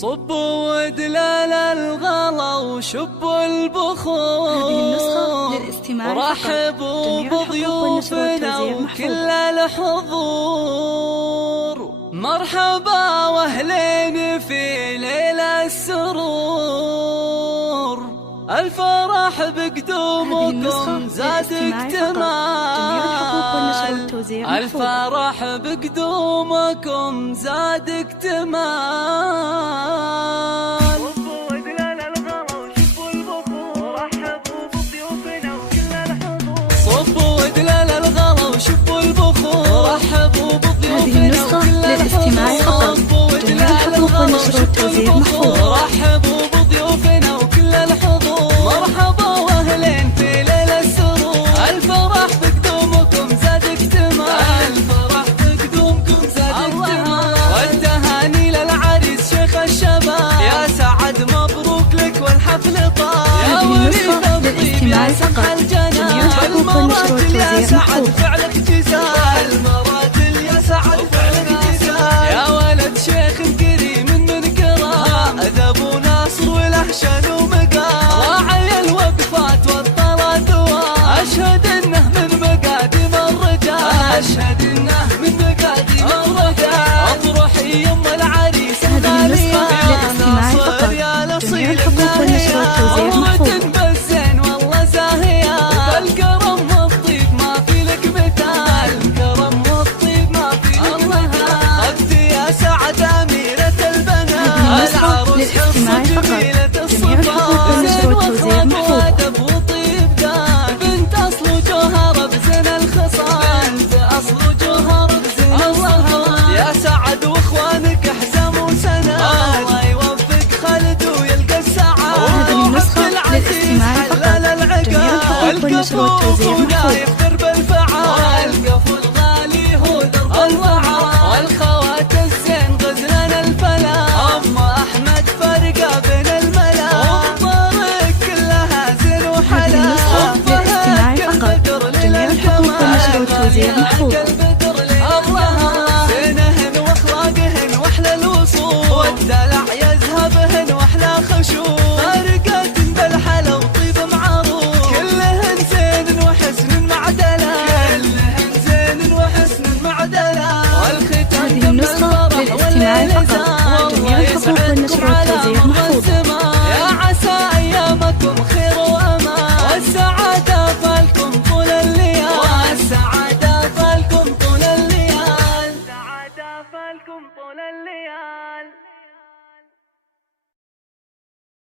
صبوا ودلال الغلا وشبوا البخور. هذه النسخة للاستماع فقط. ورحبوا بضيوفنا وكل الحضور. مرحبا واهلين في ليل السرور. الفرح بقدومكم زاد اكتمال. الفرح بقدومكم زاد اكتمال. صبوا ودلال الغلا وشبوا البخور. رحبوا بضيوفنا وكل الحضور. صبوا ودلال الغلا وشبوا البخور. رحبوا بضيوفنا وكل الحضور. صبوا ودلال الغلا وشبوا البخور. رحبوا بضيوفنا وكل الحضور. مرحبا واهلين في ليل السرور. الفرح بقدومكم زاد اكتمال. الفرح بقدومكم زاد اكتمال. والتهاني للعريس شيخ الشباب. يا سعد مبروك لك والحفل طال. يا وريث الطيب يا سمح الجنان. المراتل يا سعد فعلك جزاء. المراتل يا سعد فعلك جزاء. يا ولد شيخ كريم من كرام. ادب وناصر وله شان ومقام. راعي الوقفات والطلات اشهد انه من مقادم الرجال. اشهد انه من مقادم الرجال. اطرحي يم العريس الغالية. ناصر يا الاصيل عروة بالزين والله زاهية. بالكرم والطيب ما في لك مثال. الكرم والطيب ما في لك مثال. اختي يا سعد اميرة البنات. العروس حصة جميلة الصفات. زين واخلاق وادب وطيب دان. بنت اصل وجوهر بزين الخصال. بنت اصل وجوهر بزين الخصال. يا سعد واخوانك حزام وسنان. الله يوفق خالد ويلقى السعادة. هذه النسخة للاستماع فقط. جميع الحقوق والنشر والتوزيع محفوظ. درب الفعال. القفو الغالي هو درب الفعال. والخوات الزين غزلان الفلا. ام احمد فرقه بين الملا. والطريق كلها زين وحلا. هذه النسخة للاستماع فقط. جميع الحقوق والنشر والتوزيع محفوظ. زينهن واخلاقهن واحلى الوصول. والدلع يذهبهن واحلى خشوع. فارقات بالحلا وطيب معروف. كلهن زين وحسن معدلا. كلهن زين وحسن معدلا. والختام هذه النسخة للاستماع فقط. جميع الحقوق